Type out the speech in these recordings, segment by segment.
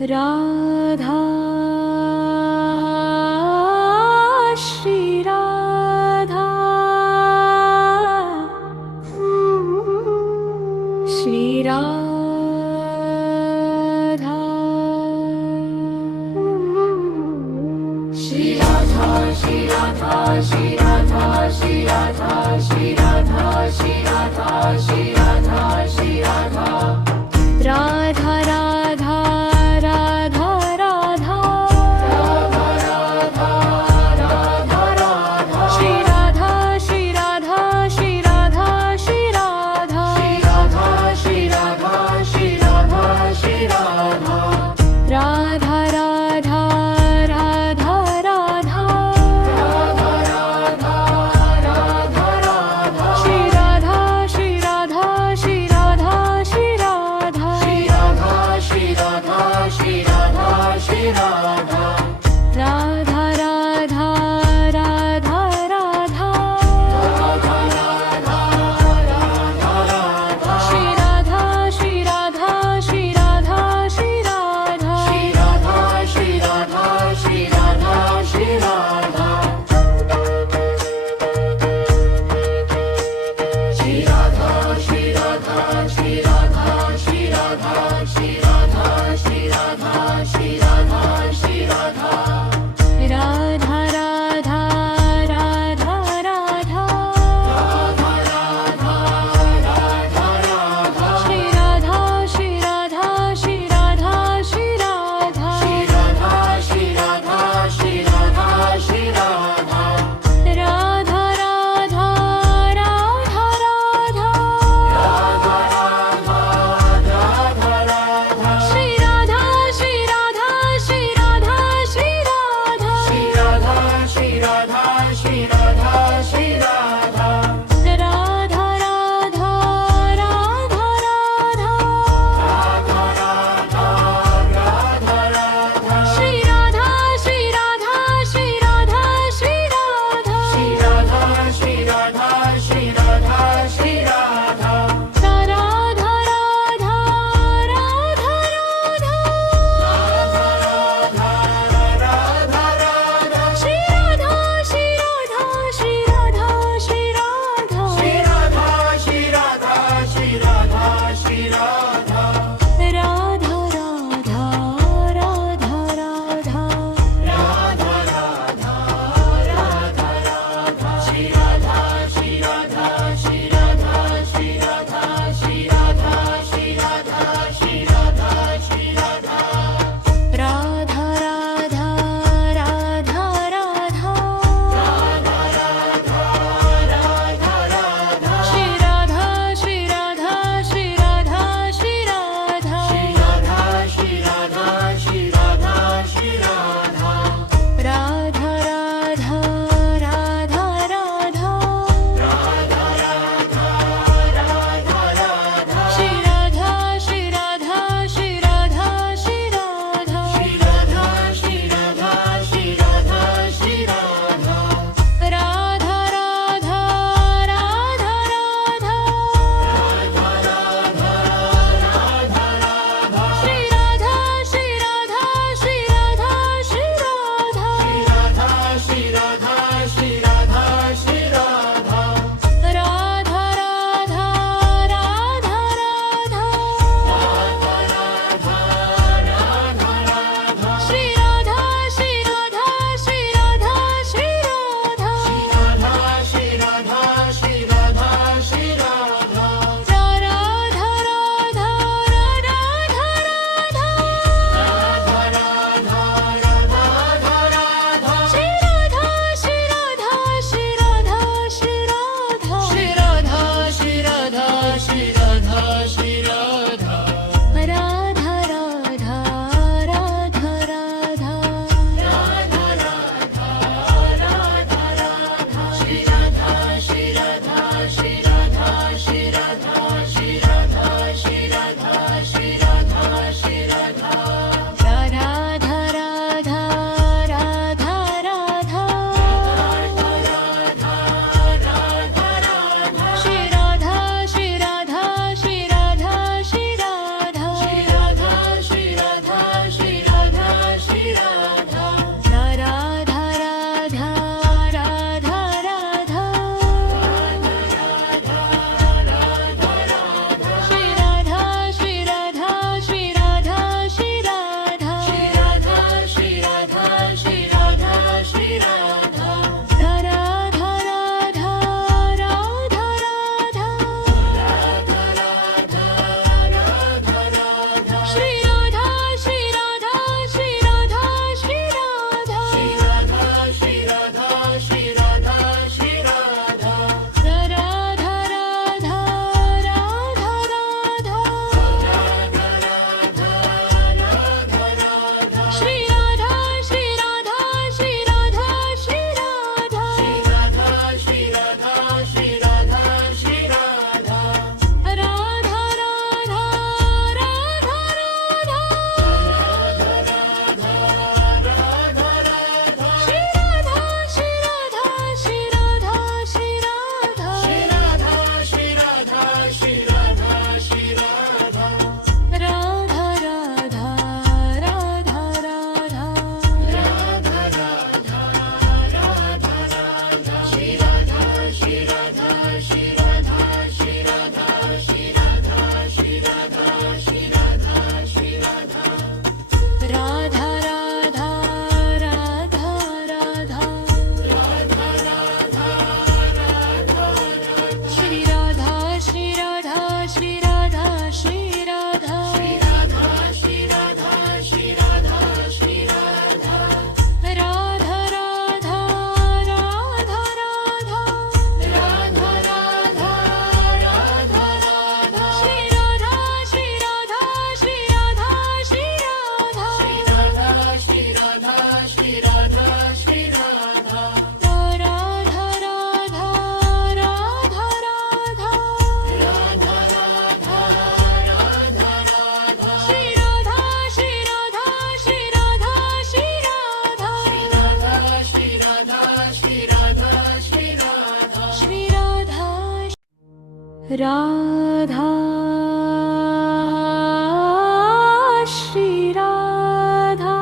Radha Shri Radha Shri Radha Shri Radha Shri Radha Shri Radha Shri Radha Shri Radha Shri Radha Shri Radha Shri Radha Radha Radha Radha Radha Radha Radha Radha Shri Radha Shri Radha Shri Radha Shri Radha Shri Radha Shri Radha Shri Radha Radha Radha Radha Radha Radha Radha Radha Shri Radha Shri Radha Shri Radha Shri Radha Shri Radha Shri Radha Shri Radha Radha Radha Radha Radha Shri Radha Shri Radha Shri Radha Shri Radha Shri Radha Shri Radha Shri Radha Shri Radha Shri Radha Shri Radha Shri Radha Shri Radha Shri Radha Shri Radha Shri Radha Shri Radha Shri Radha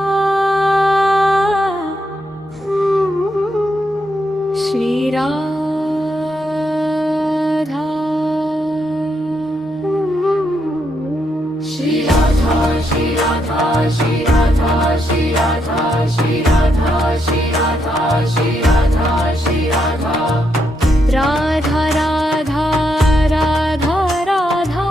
Shri Radha Shri Radha Shri Radha Shri Radha Shri Radha Shri Radha Shri Radha Shri Radha Shri Radha Radha Radha Radha Radha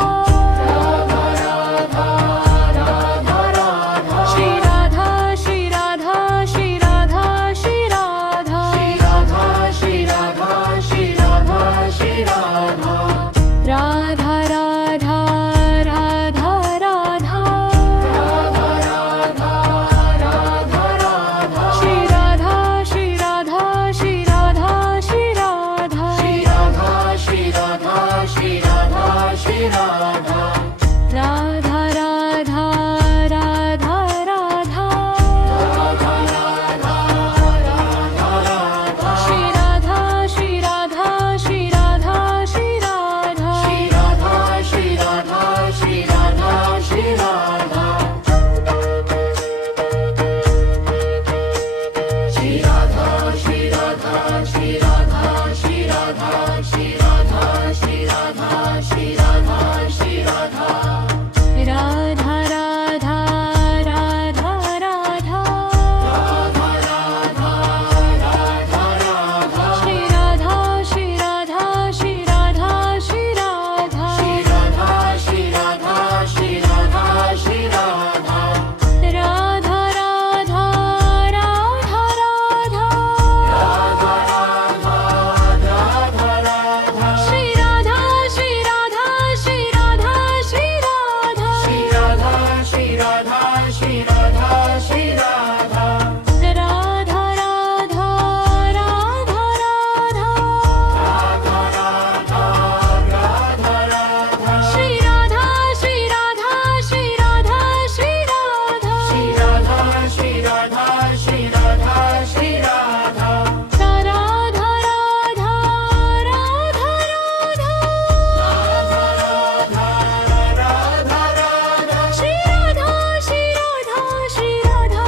Shri Radha Shri Radha Shri Radha Shri Radha Shri Radha Shri Radha Shri Radha Radha Radha Radha Radha Shri Radha Shri Radha Shri Radha Shri Radha Shri Radha Shri Radha Shri Radha Radha Radha Radha Radha Shri Radha Shri Radha Shri Radha Shri Radha Shri Radha Shri Radha Shri Radha Shri Radha Shri Radha Shri Radha Shri Radha Shri Radha Shri Radha Shri Radha Shri Radha Radha Radha Radha Radha Shri Radha Shri Radha Shri Radha Shri Radha Shri Radha Shri Radha Shri Radha Radha Radha Radha Radha Shri Radha Shri Radha Shri Radha Shri Radha Shri Radha Shri Radha Shri Radha Shri Radha Radha Radha Radha Radha Shri Radha Shri Radha Shri Radha Shri Radha Shri Radha Shri Radha Shri Radha Shri Radha Radha Radha Radha Radha Shri Radha Shri Radha Shri Radha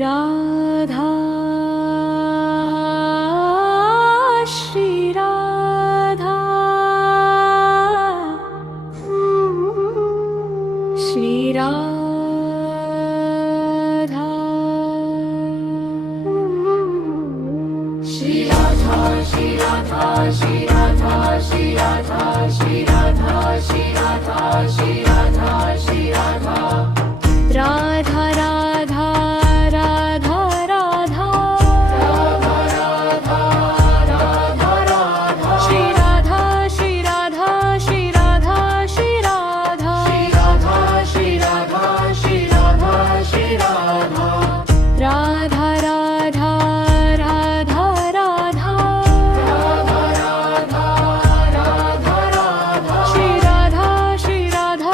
Radha Shri Radha Shri Radha Shri Radha Shri Radha Shri Radha Shri Radha Shri Radha Shri Radha Shri Radha Shri Radha Radha Radha Radha Radha Shri Radha Shri Radha Shri Radha Shri Radha Shri Radha Shri Radha Shri Radha Radha Radha Radha Radha Shri Radha Shri Radha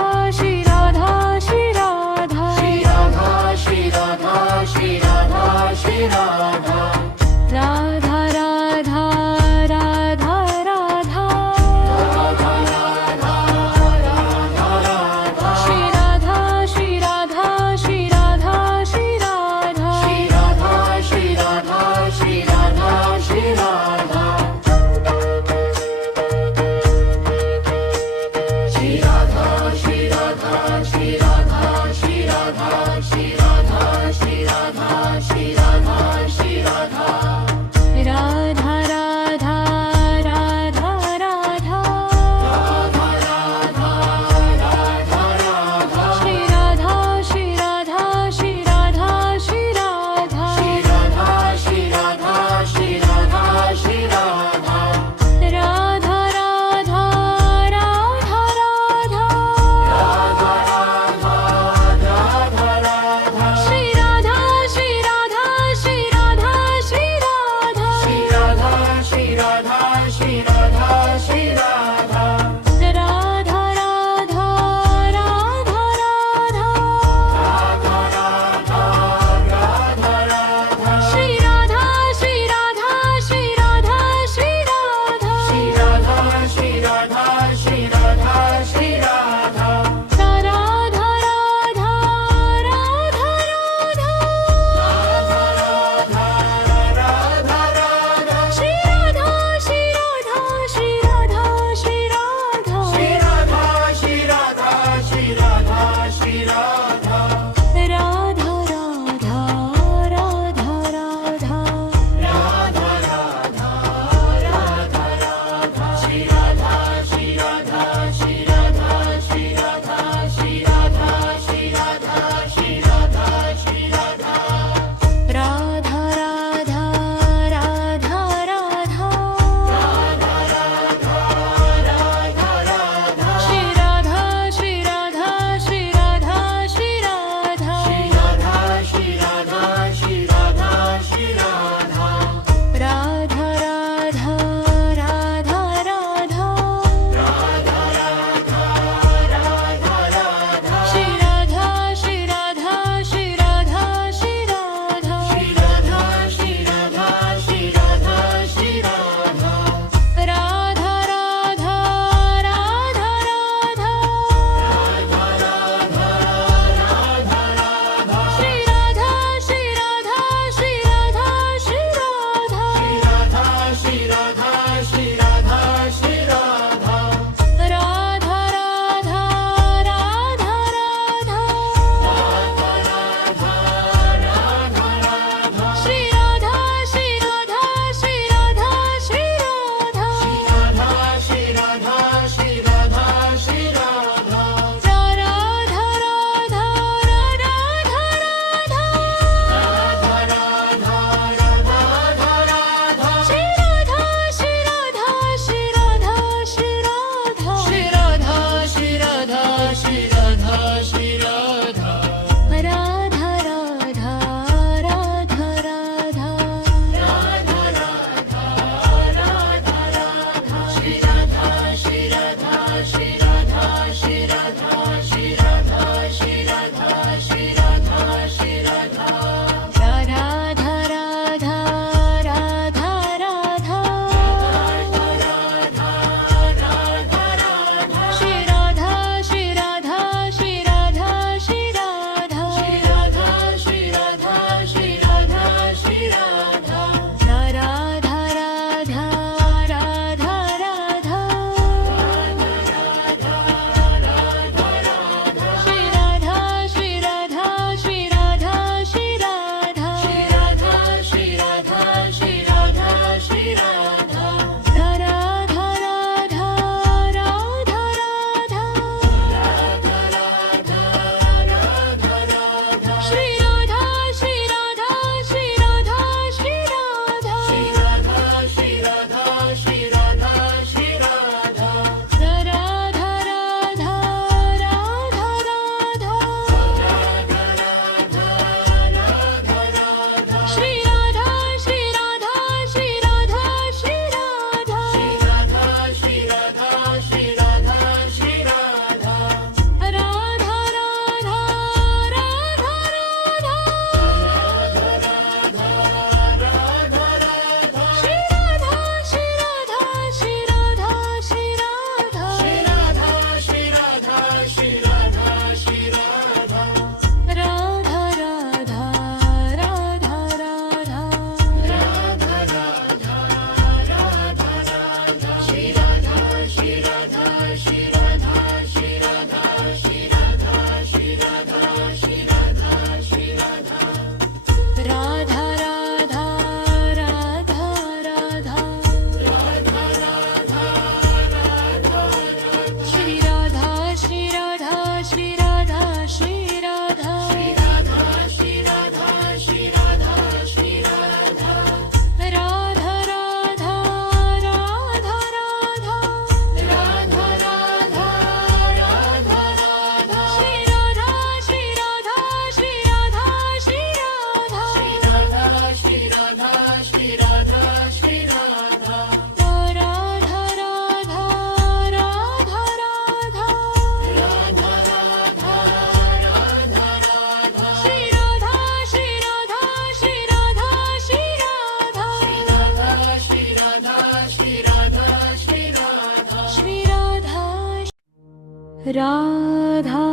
Radha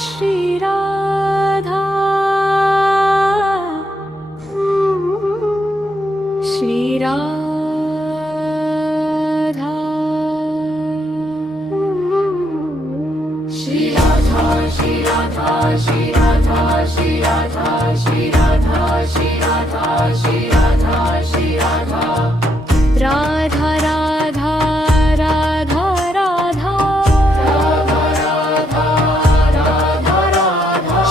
Shri Radha Shri Radha Shri Radha Shri Radha Shri Radha Shri Radha Shri Radha Shri Radha Shri Radha Shri Radha Radha Radha Radha Radha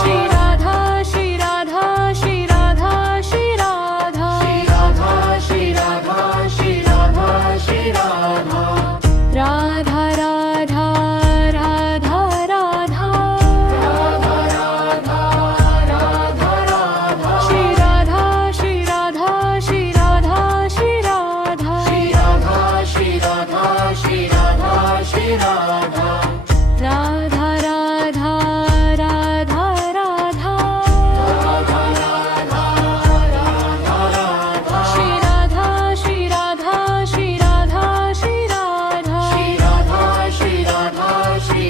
Shri Radha Shri Radha Shri Radha Shri Radha Shri Radha Shri Radha Shri Radha Radha Radha Radha Radha Shri Radha Shri Radha Shri Radha Shri Radha Shri Radha Shri Radha Shri Radha Radha Radha Radha Radha Shri Radha Shri Radha Shri Radha Shri Radha Shri Radha Shri Radha Shri